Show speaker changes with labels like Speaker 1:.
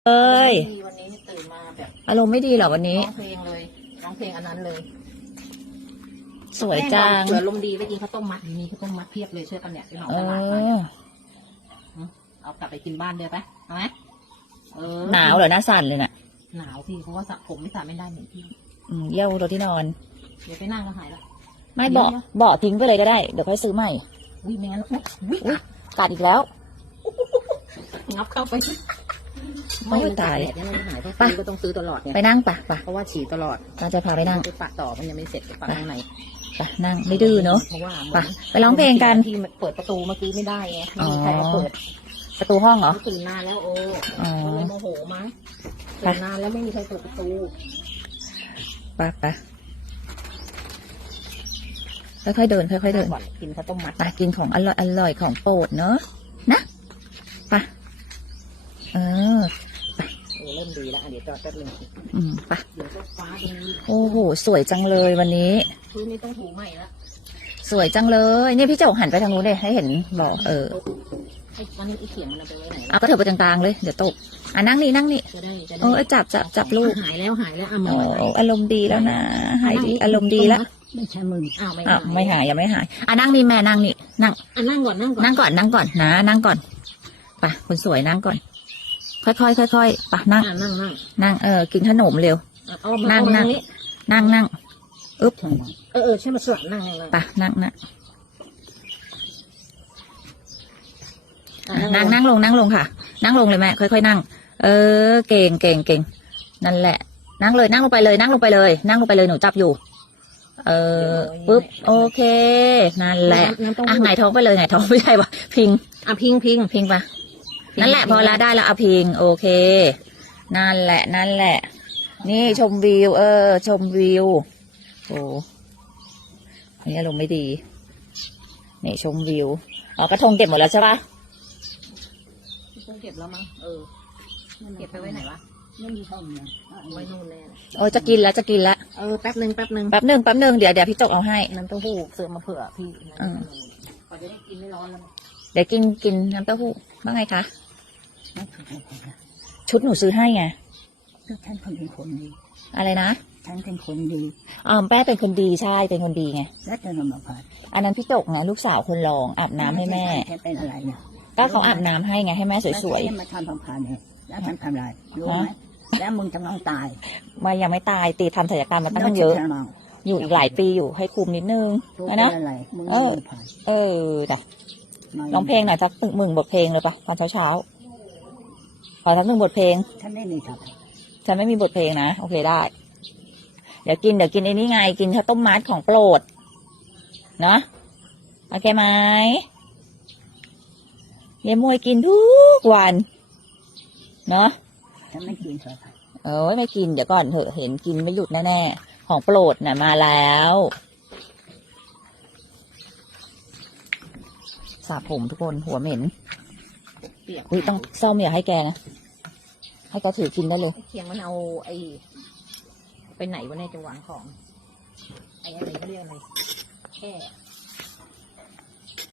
Speaker 1: เอ้ย
Speaker 2: วันนี้ตื่นมาแบบ
Speaker 1: อารมณ์ไม่ดีเหรอวันนี้
Speaker 2: ร้องเพลงเลยร้องเพลงอันนั้นเลย
Speaker 1: สวยจัง
Speaker 2: เผื่อลมดีไปกินข้าวต้มมัดมีข้าวต้มมัดเพียบเลยช่วยกันเนี่ยไปหนองตลาดมาเนี่ยเอากลับไปกินบ้านเดียวไปเอาไหม
Speaker 1: หนาวเหรอหน้าสั่นเลยน่ะ
Speaker 2: หนาวพี่เพราะว่าสระผมไม่สระไม่ได้เหมือนพี่
Speaker 1: เยี่ยวตัวที่นอน
Speaker 2: เดี๋ยวไปนั่งก็หายแล้ว
Speaker 1: ไม่เบาะทิ้งไปเลยก็ได้เดี๋ยวค่อยซื้อใหม่
Speaker 2: ไม่งั้น
Speaker 1: กัดอีกแล้ว
Speaker 2: งับเข้าไป
Speaker 1: ไม่ตาย
Speaker 2: ไปก็ต้องซื้อตลอดเนี่ย
Speaker 1: ไปนั่งปะ
Speaker 2: เพราะว่าฉี่ตลอด
Speaker 1: เราจะพาไปนั่ง
Speaker 2: ไปปะต่อมันยังไม่เสร็จไปปะข้างใน
Speaker 1: ไปนั่งไม่ดื้อเนอะไปร้องเพลงกัน
Speaker 2: ที่เปิดประตูเมื่อกี้ไม่ได้ไงไม่มีใครมาเปิด
Speaker 1: ประตูห้องเหรอ
Speaker 2: ตื่นนานแล้วโอ้ก็เลยโมโหมั้งตื่นนานแล้วไม่มีใครเปิดประตู
Speaker 1: ไปค่อยๆเดินค่อยๆเดิน
Speaker 2: กินข้าวต้มมัด
Speaker 1: ไปกินของอร่อยของโปรดเนอะนะไป
Speaker 2: เริ่มดีแล้วเดี๋ยวจอดแป๊บนึง
Speaker 1: ไป
Speaker 2: เดี๋ยวฟ้าตรงนี้
Speaker 1: โอ้โหสวยจังเลยวันนี้
Speaker 2: พื้นนี้ต้องถูใหม่ละ
Speaker 1: สวยจังเลยเนี่ยพี่เจ้าหันไปทางนู้นเลยให้เห็นบอก
Speaker 2: ไอ้มันไอ้เขียงมันเอาไปไว้ไหน
Speaker 1: เอาก็เถอะไปกลางๆเลยเดี๋ยวตกนั่งนี่
Speaker 2: จะได้
Speaker 1: จับลูก
Speaker 2: หายแล้ว
Speaker 1: อารมณ์ดีแล้วนะหายดีอารมณ์ดีแล้ว
Speaker 2: ไม่ใช่มึง
Speaker 1: ไม่หายยังไม่หายนั่งนี่แม่นั่งนี่นั่ง
Speaker 2: นั่งก่อนนะนั่งก่อน
Speaker 1: ไปคนสวยนั่งก่อนค่อยไปนั่งกินขนมเร็วนั่งอึ๊บ
Speaker 2: ใช่มาสลับนั่งเลย
Speaker 1: ไปนั่งนั่งลงค่ะนั่งลงเลยแม่ค่อยๆนั่งเก่งนั่นแหละนั่งเลยนั่งลงไปเลยหนูจับอยู่ปุ๊บโอเคนั่นแหละหงายท้องไปเลยหงายท้องไม่ใช่ปะพิงปะนั่นแหละพอละได้แล้วพิงโอเคนั่นแหละนี่ชมวิวชมวิวโอ้นี่อารมณ์ไม่ดีนี่ชมวิวกระทงเก็บหมดแล้วใช่ปะ
Speaker 2: เก็บแล้วมั้งเก็บไปไว้ไหนวะไม่มีห้องเนี่ยไว้นู่นเลย
Speaker 1: จะกินแล้ว
Speaker 2: แป๊บนึง
Speaker 1: เดี๋ยวพี่จกเอาให้
Speaker 2: น้ำเต้าหู้เสือมาเผื่อพี่พอจะได้กินไม่ร้อนแล้ว
Speaker 1: เดี๋ยวกินน้ำเต้าหู้ว่าไงคะชุดหนูซื้อให้ไง
Speaker 2: ฉันเป็นคนดี
Speaker 1: อะไรนะ
Speaker 2: ฉันเป็นคนดี
Speaker 1: แป้เป็นคนดีใช่เป็นคนดีไง
Speaker 2: แล้วจะทำอะไร
Speaker 1: อันนั้นพี่จกนะลูกสาวคนรองอาบน้ำให้แม่
Speaker 2: เป็นอะไรเนี่ย
Speaker 1: ก็เขาอาบน้ำให้ไงให้แม่สวย
Speaker 2: ๆมาทำผ่านเนี่ยแล้วทำอะไรรู้ไหมแล้วมึงจะต้องตาย
Speaker 1: ยังไม่ตายตีทำศัลยกรรมมาตั้งเยอะอยู่อีกหลายปีอยู่ให้คุมนิดนึงนะแต่ร้องเพลงหน่อยสัก1บทเพลงเลยปะตอนเช้าขอสัก1บทเพลง
Speaker 2: ฉันไม่มีครับ
Speaker 1: ฉันไม่มีบทเพลงนะโอเคได้เดี๋ยวกินไอ้นี่ไงกินข้าวต้มมัดของโปรดเนาะโอเคไหมเยมวยกินทุกวันเนาะ
Speaker 2: ฉันไม่กินครับ
Speaker 1: ไม่กินเดี๋ยวก่อนเถอะเห็นกินไม่หยุดแน่ๆของโปรดน่ะมาแล้วสระผมทุกคนหัวเหม็นต้องซ่อมอย่าให้แกนะให้แกถือกินได้เลย
Speaker 2: เคียงมันเอาไปไหนวะเนี่ยจะวางของอะไรเขาเรียกอะไรแค่